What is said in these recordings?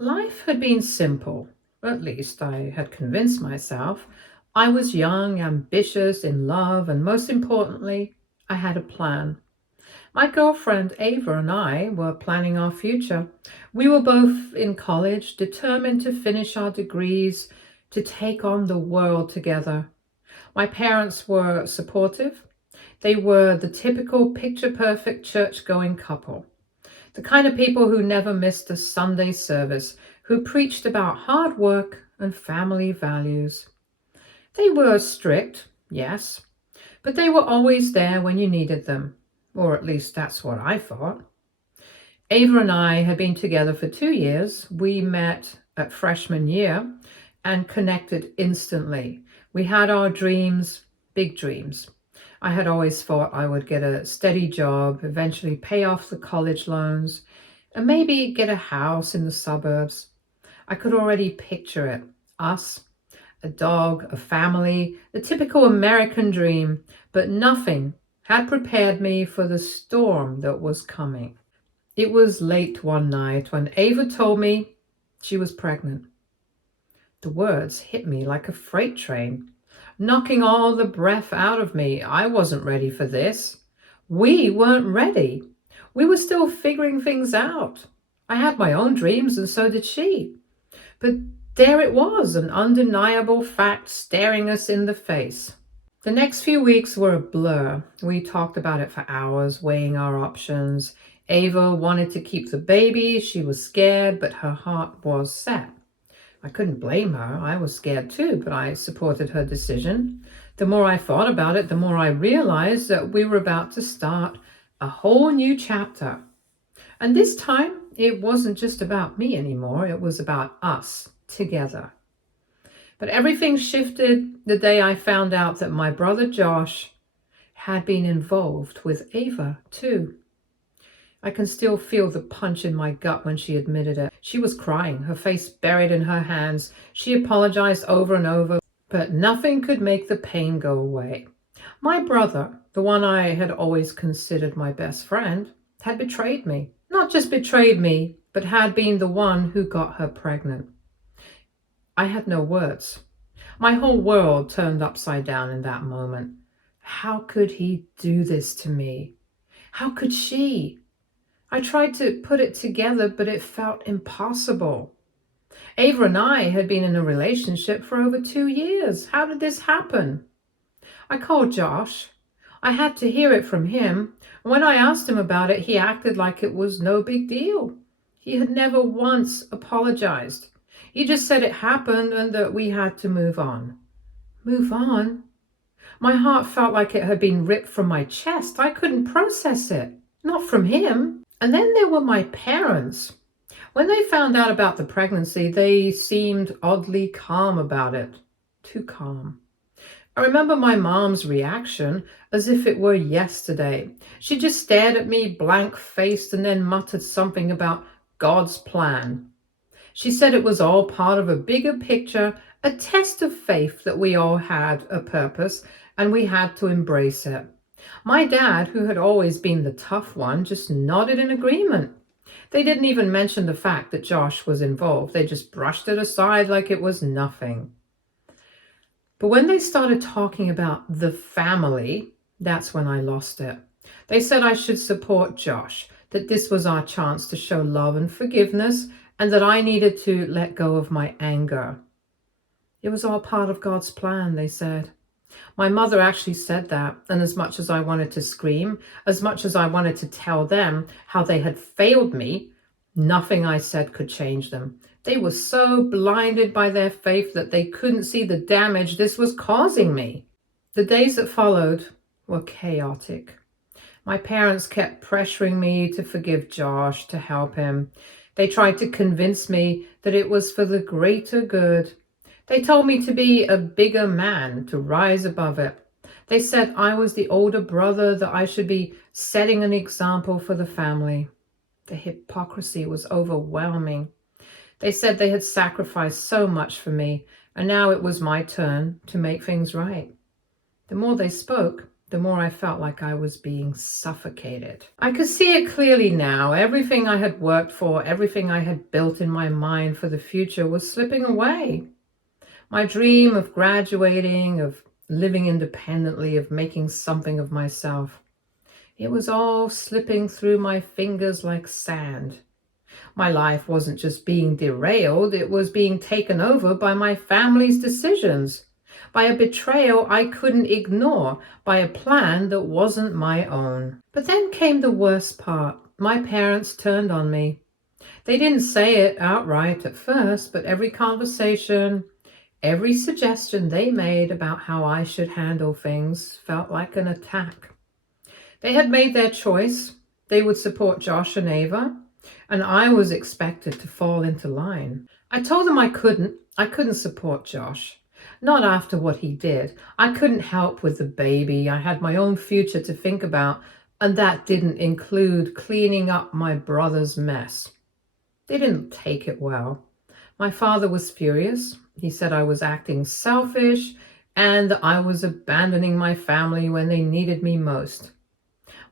Life had been simple. At least I had convinced myself. I was young, ambitious, in love, and most importantly, I had a plan. My girlfriend Ava and I were planning our future. We were both in college, determined to finish our degrees, to take on the world together. My parents were supportive. They were the typical picture perfect church going couple. The kind of people who never missed a Sunday service, who preached about hard work and family values. They were strict, yes, but they were always there when you needed them, or at least that's what I thought. Ava and I had been together for 2 years. We met at freshman year and connected instantly. We had our dreams, big dreams. I had always thought I would get a steady job, eventually pay off the college loans, and maybe get a house in the suburbs. I could already picture it. Us, a dog, a family, the typical American dream, but nothing had prepared me for the storm that was coming. It was late one night when Ava told me she was pregnant. The words hit me like a freight train, knocking all the breath out of me. I wasn't ready for this. We weren't ready. We were still figuring things out. I had my own dreams, and so did she. But there it was, an undeniable fact staring us in the face. The next few weeks were a blur. We talked about it for hours, weighing our options. Ava wanted to keep the baby. She was scared, but her heart was set. I couldn't blame her. I was scared too, but I supported her decision. The more I thought about it, the more I realized that we were about to start a whole new chapter. And this time, it wasn't just about me anymore. It was about us together. But everything shifted the day I found out that my brother Josh had been involved with Ava too. I can still feel the punch in my gut when she admitted it. She was crying, her face buried in her hands. She apologized over and over, but nothing could make the pain go away. My brother, the one I had always considered my best friend, had betrayed me. Not just betrayed me, but had been the one who got her pregnant. I had no words. My whole world turned upside down in that moment. How could he do this to me? How could she? I tried to put it together, but it felt impossible. Ava and I had been in a relationship for over 2 years. How did this happen? I called Josh. I had to hear it from him. When I asked him about it, he acted like it was no big deal. He had never once apologized. He just said it happened and that we had to move on. Move on? My heart felt like it had been ripped from my chest. I couldn't process it. Not from him. And then there were my parents. When they found out about the pregnancy, they seemed oddly calm about it. Too calm. I remember my mom's reaction as if it were yesterday. She just stared at me blank-faced and then muttered something about God's plan. She said it was all part of a bigger picture, a test of faith that we all had a purpose and we had to embrace it. My dad, who had always been the tough one, just nodded in agreement. They didn't even mention the fact that Josh was involved. They just brushed it aside like it was nothing. But when they started talking about the family, that's when I lost it. They said I should support Josh, that this was our chance to show love and forgiveness, and that I needed to let go of my anger. It was all part of God's plan, they said. My mother actually said that, and as much as I wanted to scream, as much as I wanted to tell them how they had failed me, nothing I said could change them. They were so blinded by their faith that they couldn't see the damage this was causing me. The days that followed were chaotic. My parents kept pressuring me to forgive Josh, to help him. They tried to convince me that it was for the greater good. They told me to be a bigger man, to rise above it. They said I was the older brother, that I should be setting an example for the family. The hypocrisy was overwhelming. They said they had sacrificed so much for me, and now it was my turn to make things right. The more they spoke, the more I felt like I was being suffocated. I could see it clearly now. Everything I had worked for, everything I had built in my mind for the future was slipping away. My dream of graduating, of living independently, of making something of myself, it was all slipping through my fingers like sand. My life wasn't just being derailed, it was being taken over by my family's decisions, by a betrayal I couldn't ignore, by a plan that wasn't my own. But then came the worst part. My parents turned on me. They didn't say it outright at first, but every conversation, every suggestion they made about how I should handle things felt like an attack. They had made their choice. They would support Josh and Ava, and I was expected to fall into line. I told them I couldn't support Josh. Not after what he did. I couldn't help with the baby. I had my own future to think about, and that didn't include cleaning up my brother's mess. They didn't take it well. My father was furious. He said I was acting selfish and that I was abandoning my family when they needed me most.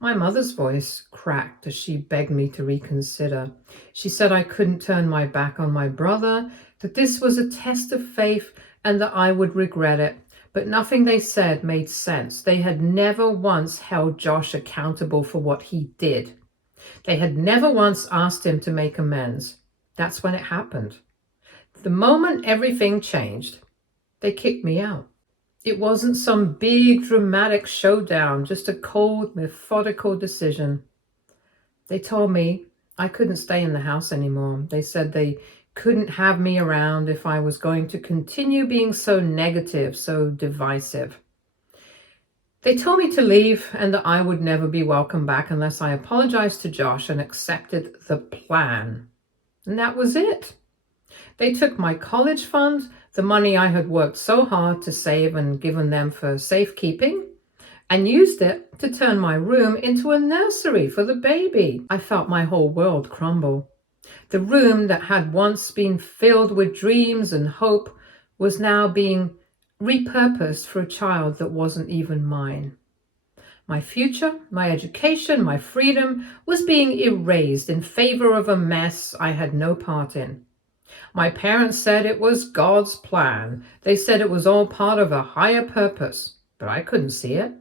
My mother's voice cracked as she begged me to reconsider. She said I couldn't turn my back on my brother, that this was a test of faith and that I would regret it. But nothing they said made sense. They had never once held Josh accountable for what he did. They had never once asked him to make amends. That's when it happened. The moment everything changed, they kicked me out. It wasn't some big dramatic showdown, just a cold, methodical decision. They told me I couldn't stay in the house anymore. They said they couldn't have me around if I was going to continue being so negative, so divisive. They told me to leave and that I would never be welcome back unless I apologized to Josh and accepted the plan. And that was it. They took my college fund, the money I had worked so hard to save and given them for safekeeping, and used it to turn my room into a nursery for the baby. I felt my whole world crumble. The room that had once been filled with dreams and hope was now being repurposed for a child that wasn't even mine. My future, my education, my freedom was being erased in favor of a mess I had no part in. My parents said it was God's plan. They said it was all part of a higher purpose, but I couldn't see it.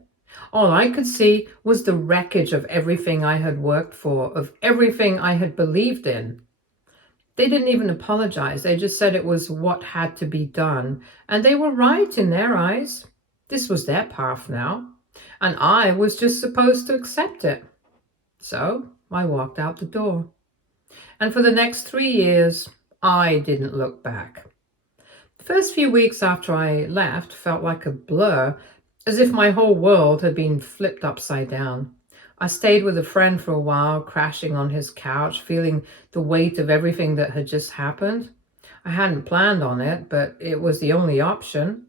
All I could see was the wreckage of everything I had worked for, of everything I had believed in. They didn't even apologize. They just said it was what had to be done. And they were right in their eyes. This was their path now. And I was just supposed to accept it. So I walked out the door. And for the next 3 years, I didn't look back. The first few weeks after I left felt like a blur, as if my whole world had been flipped upside down. I stayed with a friend for a while, crashing on his couch, feeling the weight of everything that had just happened. I hadn't planned on it, but it was the only option.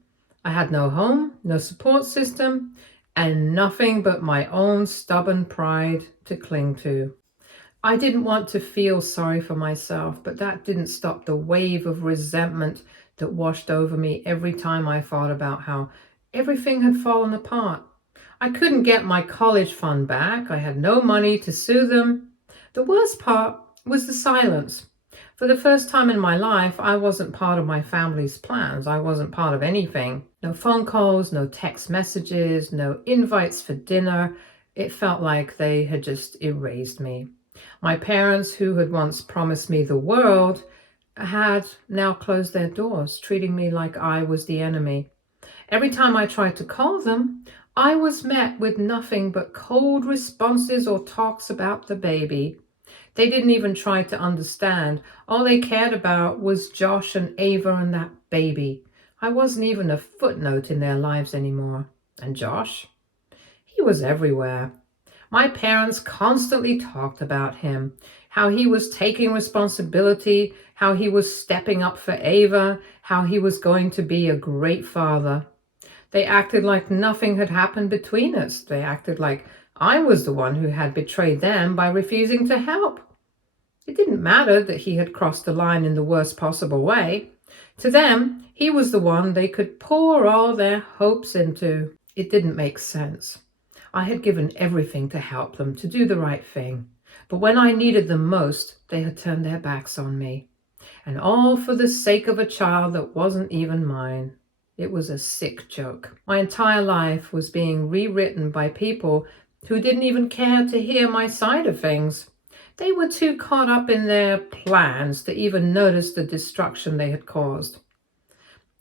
I had no home, no support system, and nothing but my own stubborn pride to cling to. I didn't want to feel sorry for myself, but that didn't stop the wave of resentment that washed over me every time I thought about how everything had fallen apart. I couldn't get my college fund back. I had no money to sue them. The worst part was the silence. For the first time in my life, I wasn't part of my family's plans. I wasn't part of anything. No phone calls, no text messages, no invites for dinner. It felt like they had just erased me. My parents, who had once promised me the world, had now closed their doors, treating me like I was the enemy. Every time I tried to call them, I was met with nothing but cold responses or talks about the baby. They didn't even try to understand. All they cared about was Josh and Ava and that baby. I wasn't even a footnote in their lives anymore. And Josh? He was everywhere. My parents constantly talked about him, how he was taking responsibility, how he was stepping up for Ava, how he was going to be a great father. They acted like nothing had happened between us. They acted like I was the one who had betrayed them by refusing to help. It didn't matter that he had crossed the line in the worst possible way. To them, he was the one they could pour all their hopes into. It didn't make sense. I had given everything to help them, to do the right thing. But when I needed them most, they had turned their backs on me. And all for the sake of a child that wasn't even mine. It was a sick joke. My entire life was being rewritten by people who didn't even care to hear my side of things. They were too caught up in their plans to even notice the destruction they had caused.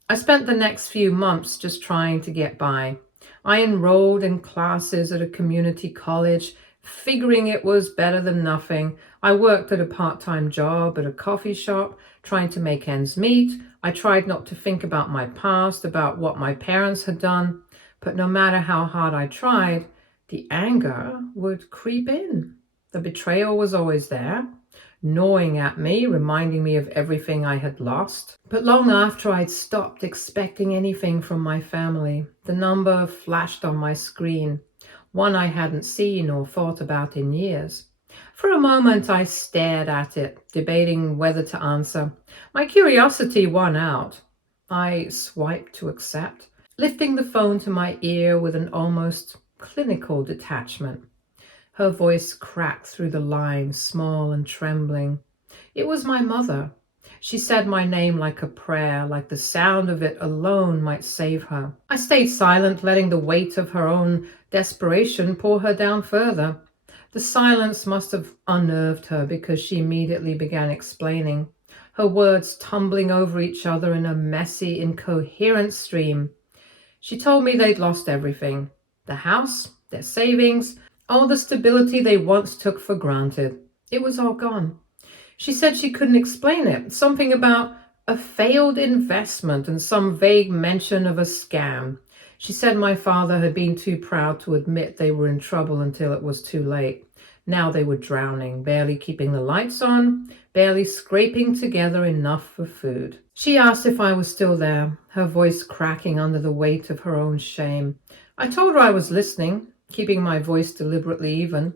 I spent the next few months just trying to get by. I enrolled in classes at a community college, figuring it was better than nothing. I worked at a part-time job at a coffee shop, trying to make ends meet. I tried not to think about my past, about what my parents had done. But no matter how hard I tried, the anger would creep in. The betrayal was always there, gnawing at me, reminding me of everything I had lost. But long after I'd stopped expecting anything from my family, the number flashed on my screen, one I hadn't seen or thought about in years. For a moment I stared at it, debating whether to answer. My curiosity won out. I swiped to accept, lifting the phone to my ear with an almost clinical detachment. Her voice cracked through the line, small and trembling. It was my mother. She said my name like a prayer, like the sound of it alone might save her. I stayed silent, letting the weight of her own desperation pull her down further. The silence must have unnerved her because she immediately began explaining, her words tumbling over each other in a messy, incoherent stream. She told me they'd lost everything, the house, their savings, all the stability they once took for granted. It was all gone. She said she couldn't explain it. Something about a failed investment and some vague mention of a scam. She said my father had been too proud to admit they were in trouble until it was too late. Now they were drowning, barely keeping the lights on, barely scraping together enough for food. She asked if I was still there, her voice cracking under the weight of her own shame. I told her I was listening, keeping my voice deliberately even,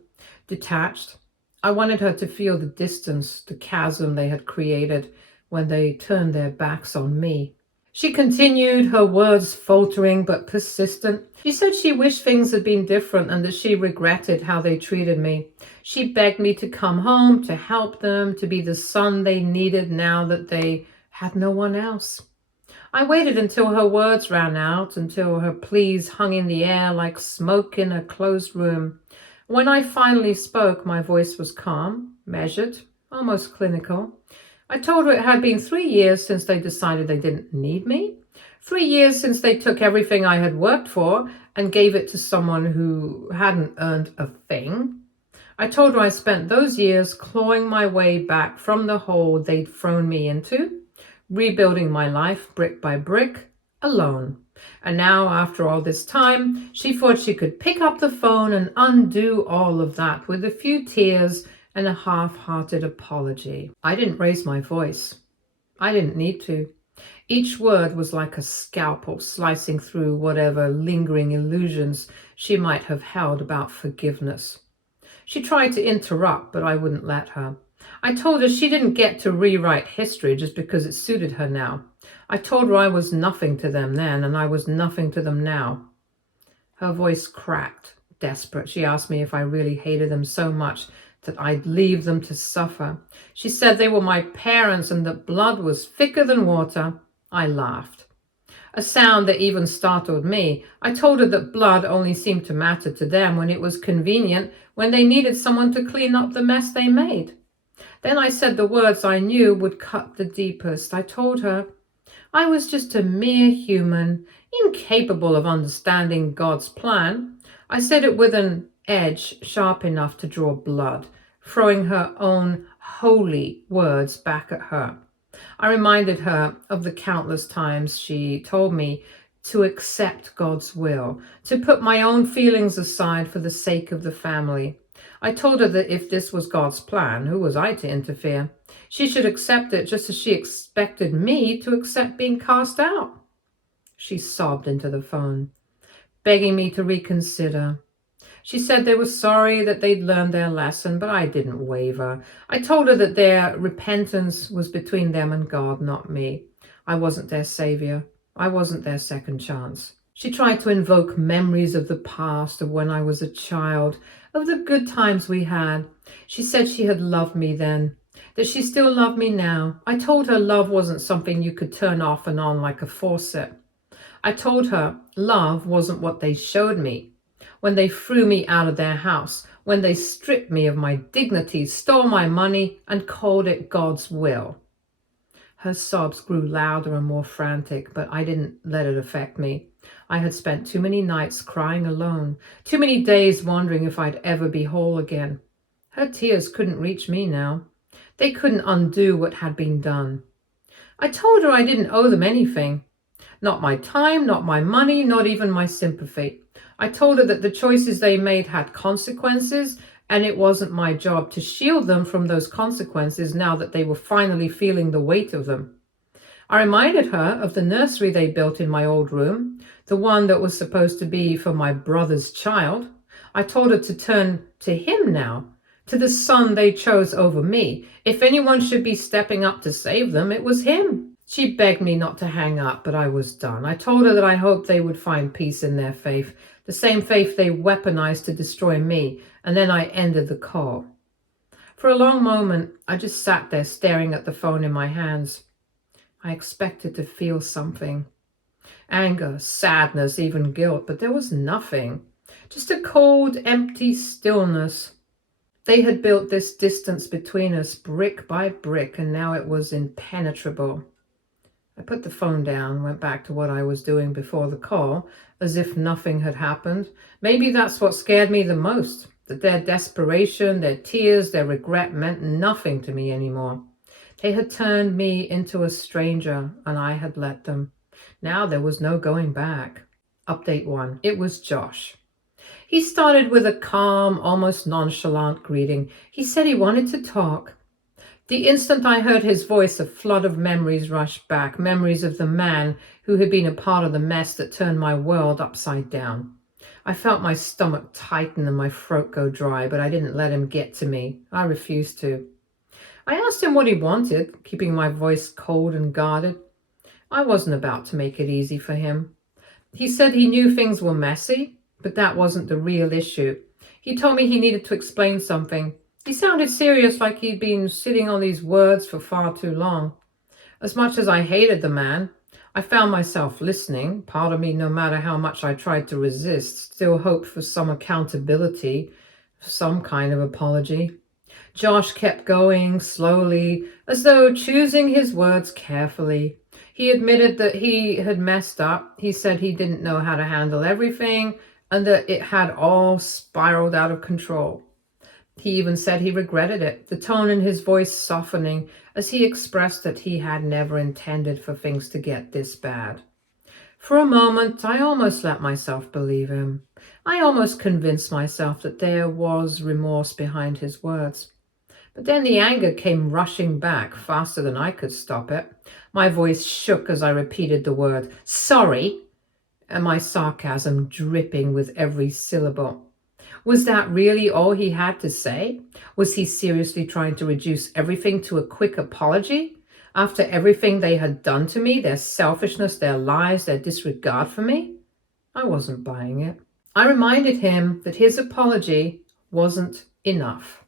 detached. I wanted her to feel the distance, the chasm they had created when they turned their backs on me. She continued, her words faltering but persistent. She said she wished things had been different and that she regretted how they treated me. She begged me to come home, to help them, to be the son they needed now that they had no one else. I waited until her words ran out, until her pleas hung in the air like smoke in a closed room. When I finally spoke, my voice was calm, measured, almost clinical. I told her it had been 3 years since they decided they didn't need me. 3 years since they took everything I had worked for and gave it to someone who hadn't earned a thing. I told her I spent those years clawing my way back from the hole they'd thrown me into, rebuilding my life brick by brick, alone. And now, after all this time, she thought she could pick up the phone and undo all of that with a few tears and a half-hearted apology. I didn't raise my voice. I didn't need to. Each word was like a scalpel slicing through whatever lingering illusions she might have held about forgiveness. She tried to interrupt, but I wouldn't let her. I told her she didn't get to rewrite history just because it suited her now. I told her I was nothing to them then, and I was nothing to them now. Her voice cracked, desperate. She asked me if I really hated them so much that I'd leave them to suffer. She said they were my parents and that blood was thicker than water. I laughed. A sound that even startled me. I told her that blood only seemed to matter to them when it was convenient, when they needed someone to clean up the mess they made. Then I said the words I knew would cut the deepest. I told her I was just a mere human, incapable of understanding God's plan. I said it with an edge sharp enough to draw blood, throwing her own holy words back at her. I reminded her of the countless times she told me to accept God's will, to put my own feelings aside for the sake of the family. I told her that if this was God's plan, who was I to interfere? She should accept it just as she expected me to accept being cast out. She sobbed into the phone, begging me to reconsider. She said they were sorry that they'd learned their lesson, but I didn't waver. I told her that their repentance was between them and God, not me. I wasn't their savior. I wasn't their second chance. She tried to invoke memories of the past, of when I was a child, of the good times we had. She said she had loved me then, that she still loved me now. I told her love wasn't something you could turn off and on like a faucet. I told her love wasn't what they showed me when they threw me out of their house, when they stripped me of my dignity, stole my money, and called it God's will. Her sobs grew louder and more frantic, but I didn't let it affect me. I had spent too many nights crying alone, too many days wondering if I'd ever be whole again. Her tears couldn't reach me now. They couldn't undo what had been done. I told her I didn't owe them anything. Not my time, not my money, not even my sympathy. I told her that the choices they made had consequences, and it wasn't my job to shield them from those consequences now that they were finally feeling the weight of them. I reminded her of the nursery they built in my old room, the one that was supposed to be for my brother's child. I told her to turn to him now, to the son they chose over me. If anyone should be stepping up to save them, it was him. She begged me not to hang up, but I was done. I told her that I hoped they would find peace in their faith, the same faith they weaponized to destroy me, and then I ended the call. For a long moment, I just sat there staring at the phone in my hands. I expected to feel something. Anger, sadness, even guilt, but there was nothing. Just a cold, empty stillness. They had built this distance between us brick by brick, and now it was impenetrable. I put the phone down, went back to what I was doing before the call, as if nothing had happened. Maybe that's what scared me the most, that their desperation, their tears, their regret meant nothing to me anymore. They had turned me into a stranger, and I had let them. Now there was no going back. Update 1. It was Josh. He started with a calm, almost nonchalant greeting. He said he wanted to talk. The instant I heard his voice, a flood of memories rushed back, memories of the man who had been a part of the mess that turned my world upside down. I felt my stomach tighten and my throat go dry, but I didn't let him get to me. I refused to. I asked him what he wanted, keeping my voice cold and guarded. I wasn't about to make it easy for him. He said he knew things were messy, but that wasn't the real issue. He told me he needed to explain something. He sounded serious, like he'd been sitting on these words for far too long. As much as I hated the man, I found myself listening. Part of me, no matter how much I tried to resist, still hoped for some accountability, some kind of apology. Josh kept going slowly, as though choosing his words carefully. He admitted that he had messed up. He said he didn't know how to handle everything and that it had all spiraled out of control. He even said he regretted it, the tone in his voice softening as he expressed that he had never intended for things to get this bad. For a moment, I almost let myself believe him. I almost convinced myself that there was remorse behind his words. But then the anger came rushing back faster than I could stop it. My voice shook as I repeated the word, sorry, and my sarcasm dripping with every syllable. Was that really all he had to say? Was he seriously trying to reduce everything to a quick apology? After everything they had done to me, their selfishness, their lies, their disregard for me? I wasn't buying it. I reminded him that his apology wasn't enough.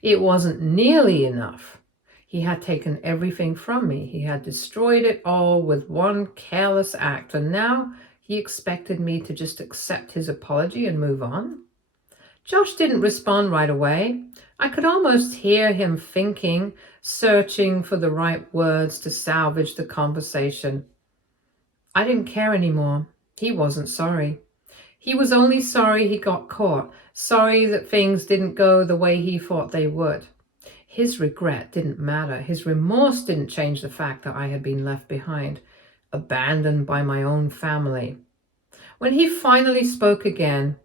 It wasn't nearly enough. He had taken everything from me. He had destroyed it all with one careless act, and now he expected me to just accept his apology and move on. Josh didn't respond right away. I could almost hear him thinking, searching for the right words to salvage the conversation. I didn't care anymore. He wasn't sorry. He was only sorry he got caught, sorry that things didn't go the way he thought they would. His regret didn't matter. His remorse didn't change the fact that I had been left behind, abandoned by my own family. When he finally spoke again,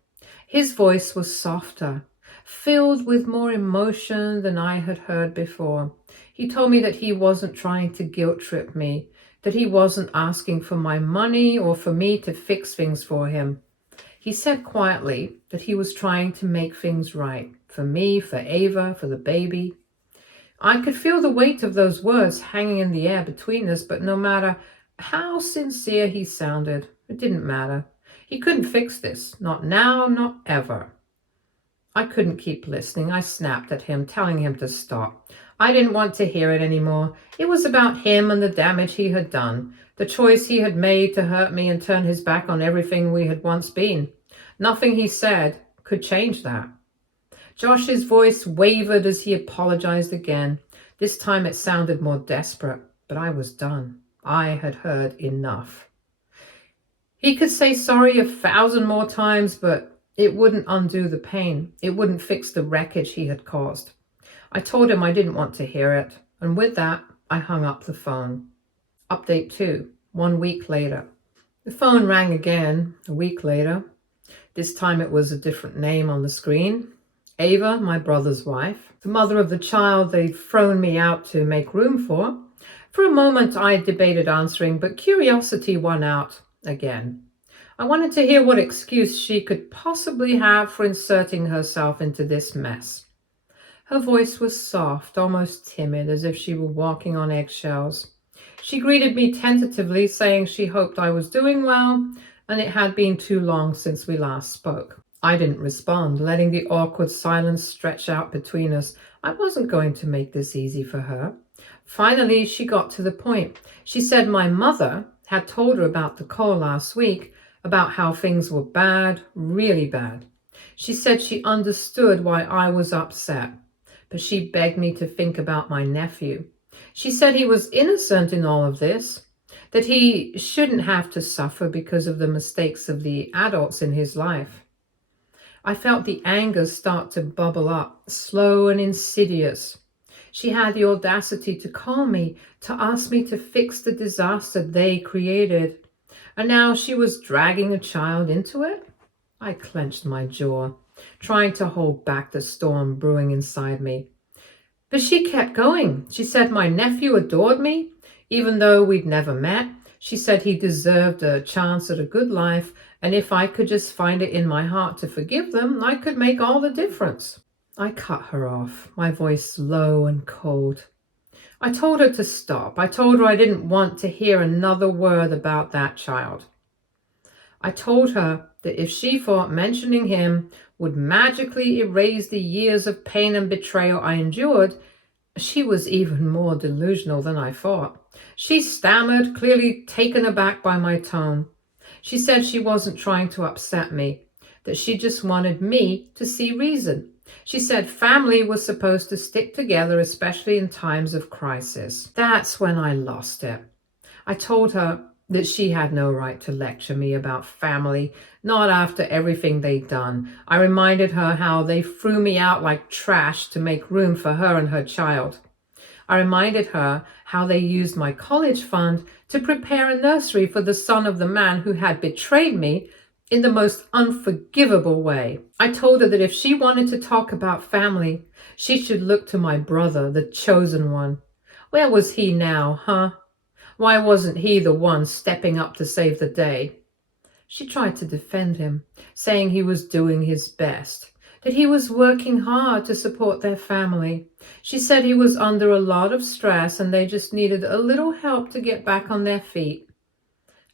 his voice was softer, filled with more emotion than I had heard before. He told me that he wasn't trying to guilt trip me, that he wasn't asking for my money or for me to fix things for him. He said quietly that he was trying to make things right, for me, for Ava, for the baby. I could feel the weight of those words hanging in the air between us, but no matter How sincere he sounded. It didn't matter. He couldn't fix this. Not now, not ever. I couldn't keep listening. I snapped at him, telling him to stop. I didn't want to hear it anymore. It was about him and the damage he had done, the choice he had made to hurt me and turn his back on everything we had once been. Nothing he said could change that. Josh's voice wavered as he apologized again. This time it sounded more desperate, but I was done. I had heard enough. He could say sorry 1,000 more times, but it wouldn't undo the pain. It wouldn't fix the wreckage he had caused. I told him I didn't want to hear it, and with that, I hung up the phone. Update 2, 1 week later. The phone rang again, a week later. This time it was a different name on the screen. Ava, my brother's wife, the mother of the child they'd thrown me out to make room for. For a moment I debated answering, but curiosity won out again. I wanted to hear what excuse she could possibly have for inserting herself into this mess. Her voice was soft, almost timid, as if she were walking on eggshells. She greeted me tentatively, saying she hoped I was doing well, and it had been too long since we last spoke. I didn't respond, letting the awkward silence stretch out between us. I wasn't going to make this easy for her. Finally, she got to the point. She said my mother had told her about the call last week, about how things were bad, really bad. She said she understood why I was upset, but she begged me to think about my nephew. She said he was innocent in all of this, that he shouldn't have to suffer because of the mistakes of the adults in his life. I felt the anger start to bubble up, slow and insidious. She had the audacity to call me, to ask me to fix the disaster they created. And now she was dragging a child into it? I clenched my jaw, trying to hold back the storm brewing inside me. But she kept going. She said my nephew adored me, even though we'd never met. She said he deserved a chance at a good life, and if I could just find it in my heart to forgive them, I could make all the difference. I cut her off, my voice low and cold. I told her to stop. I told her I didn't want to hear another word about that child. I told her that if she thought mentioning him would magically erase the years of pain and betrayal I endured, she was even more delusional than I thought. She stammered, clearly taken aback by my tone. She said she wasn't trying to upset me, that she just wanted me to see reason. She said family was supposed to stick together, especially in times of crisis. That's when I lost it. I told her that she had no right to lecture me about family, not after everything they'd done. I reminded her how they threw me out like trash to make room for her and her child. I reminded her how they used my college fund to prepare a nursery for the son of the man who had betrayed me in the most unforgivable way. I told her that if she wanted to talk about family, she should look to my brother, the chosen one. Where was he now, huh? Why wasn't he the one stepping up to save the day? She tried to defend him, saying he was doing his best, that he was working hard to support their family. She said he was under a lot of stress and they just needed a little help to get back on their feet.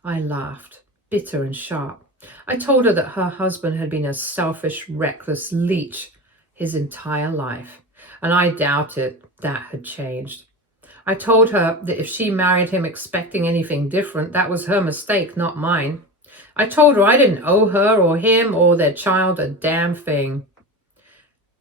I laughed, bitter and sharp. I told her that her husband had been a selfish, reckless leech his entire life, and I doubted that had changed. I told her that if she married him expecting anything different, that was her mistake, not mine. I told her I didn't owe her or him or their child a damn thing.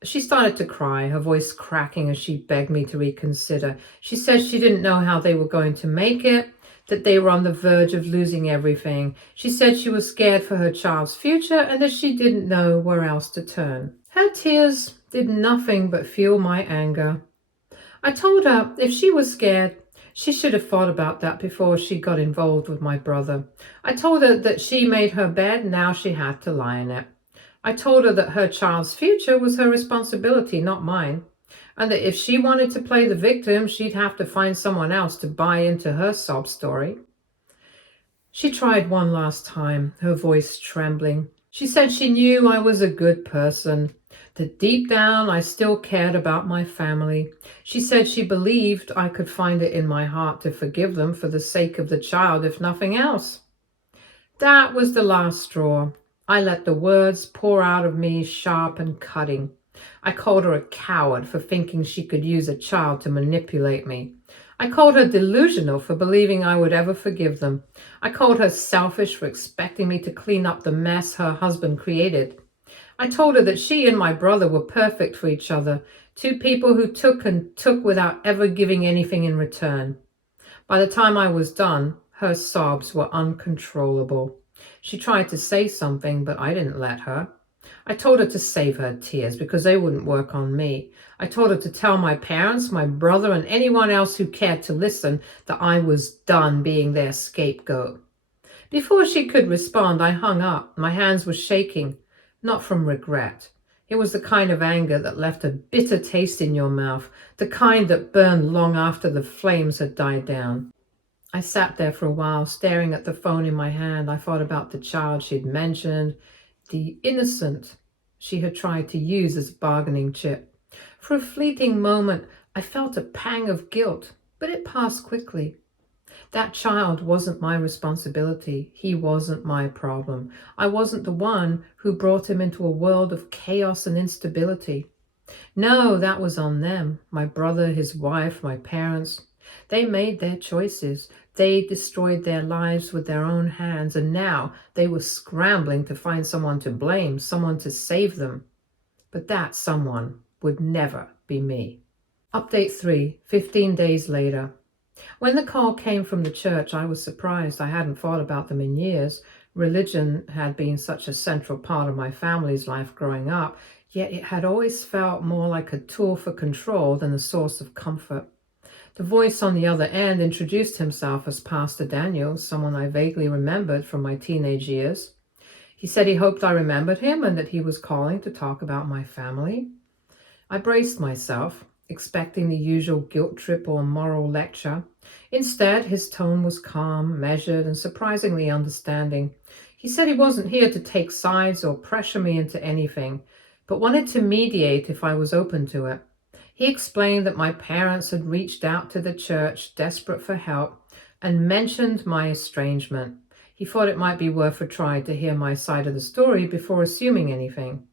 She started to cry, her voice cracking as she begged me to reconsider. She said she didn't know how they were going to make it, that they were on the verge of losing everything. She said she was scared for her child's future and that she didn't know where else to turn. Her tears did nothing but fuel my anger. I told her if she was scared, she should have thought about that before she got involved with my brother. I told her that she made her bed, now she had to lie in it. I told her that her child's future was her responsibility, not mine, and that if she wanted to play the victim, she'd have to find someone else to buy into her sob story. She tried one last time, her voice trembling. She said she knew I was a good person, that deep down I still cared about my family. She said she believed I could find it in my heart to forgive them for the sake of the child, if nothing else. That was the last straw. I let the words pour out of me, sharp and cutting. I called her a coward for thinking she could use a child to manipulate me. I called her delusional for believing I would ever forgive them. I called her selfish for expecting me to clean up the mess her husband created. I told her that she and my brother were perfect for each other, two people who took and took without ever giving anything in return. By the time I was done, her sobs were uncontrollable. She tried to say something, but I didn't let her. I told her to save her tears because they wouldn't work on me. I told her to tell my parents, my brother, and anyone else who cared to listen that I was done being their scapegoat. Before she could respond, I hung up. My hands were shaking, not from regret. It was the kind of anger that left a bitter taste in your mouth, the kind that burned long after the flames had died down. I sat there for a while, staring at the phone in my hand. I thought about the child she'd mentioned, the innocent she had tried to use as a bargaining chip. For a fleeting moment, I felt a pang of guilt, but it passed quickly. That child wasn't my responsibility. He wasn't my problem. I wasn't the one who brought him into a world of chaos and instability. No, that was on them. My brother, his wife, my parents. They made their choices. They destroyed their lives with their own hands, and now they were scrambling to find someone to blame, someone to save them. But that someone would never be me. Update 3, 15 days later. When the call came from the church, I was surprised. I hadn't thought about them in years. Religion had been such a central part of my family's life growing up, yet it had always felt more like a tool for control than a source of comfort. The voice on the other end introduced himself as Pastor Daniel, someone I vaguely remembered from my teenage years. He said he hoped I remembered him and that he was calling to talk about my family. I braced myself, expecting the usual guilt trip or moral lecture. Instead, his tone was calm, measured, and surprisingly understanding. He said he wasn't here to take sides or pressure me into anything, but wanted to mediate if I was open to it. He explained that my parents had reached out to the church, desperate for help, and mentioned my estrangement. He thought it might be worth a try to hear my side of the story before assuming anything.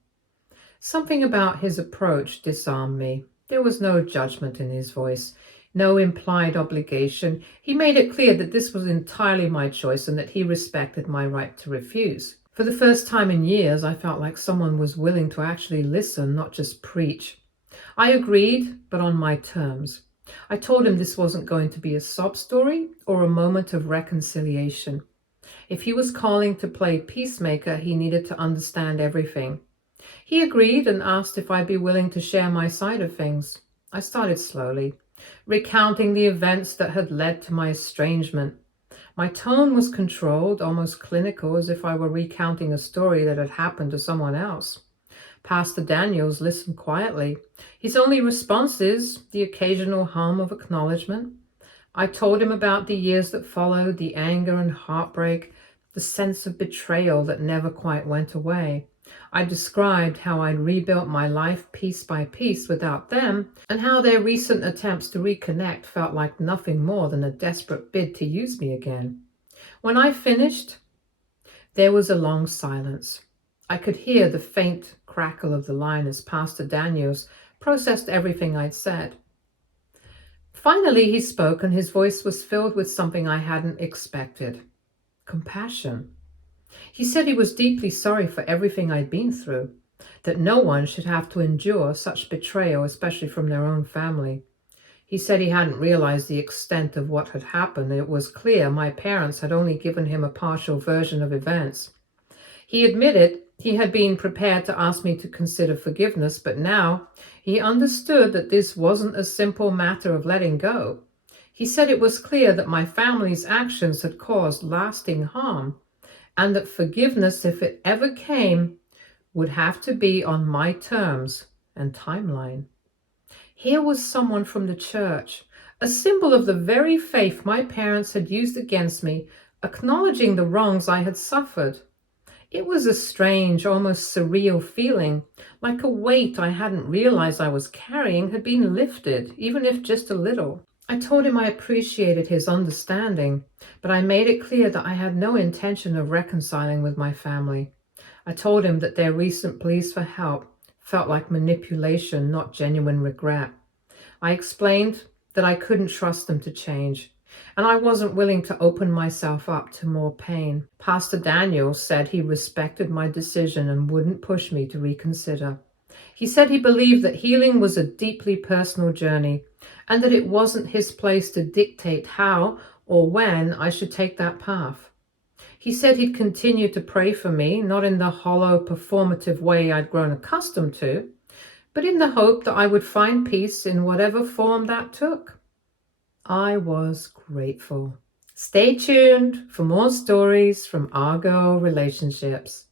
Something about his approach disarmed me. There was no judgment in his voice, no implied obligation. He made it clear that this was entirely my choice and that he respected my right to refuse. For the first time in years, I felt like someone was willing to actually listen, not just preach. I agreed, but on my terms. I told him this wasn't going to be a sob story or a moment of reconciliation. If he was calling to play peacemaker, he needed to understand everything. He agreed and asked if I'd be willing to share my side of things. I started slowly, recounting the events that had led to my estrangement. My tone was controlled, almost clinical, as if I were recounting a story that had happened to someone else. Pastor Daniels listened quietly. His only response is the occasional hum of acknowledgement. I told him about the years that followed, the anger and heartbreak, the sense of betrayal that never quite went away. I described how I'd rebuilt my life piece by piece without them, and how their recent attempts to reconnect felt like nothing more than a desperate bid to use me again. When I finished, there was a long silence. I could hear the faint crackle of the line as Pastor Daniels processed everything I'd said. Finally, he spoke, and his voice was filled with something I hadn't expected: compassion. He said he was deeply sorry for everything I'd been through, that no one should have to endure such betrayal, especially from their own family. He said he hadn't realized the extent of what had happened, and it was clear my parents had only given him a partial version of events. He admitted he had been prepared to ask me to consider forgiveness, but now he understood that this wasn't a simple matter of letting go. He said it was clear that my family's actions had caused lasting harm, and that forgiveness, if it ever came, would have to be on my terms and timeline. Here was someone from the church, a symbol of the very faith my parents had used against me, acknowledging the wrongs I had suffered. It was a strange, almost surreal feeling, like a weight I hadn't realized I was carrying had been lifted, even if just a little. I told him I appreciated his understanding, but I made it clear that I had no intention of reconciling with my family. I told him that their recent pleas for help felt like manipulation, not genuine regret. I explained that I couldn't trust them to change, and I wasn't willing to open myself up to more pain. Pastor Daniel said he respected my decision and wouldn't push me to reconsider. He said he believed that healing was a deeply personal journey and that it wasn't his place to dictate how or when I should take that path. He said he'd continue to pray for me, not in the hollow, performative way I'd grown accustomed to, but in the hope that I would find peace in whatever form that took. I was grateful. Stay tuned for more stories from our girl relationships.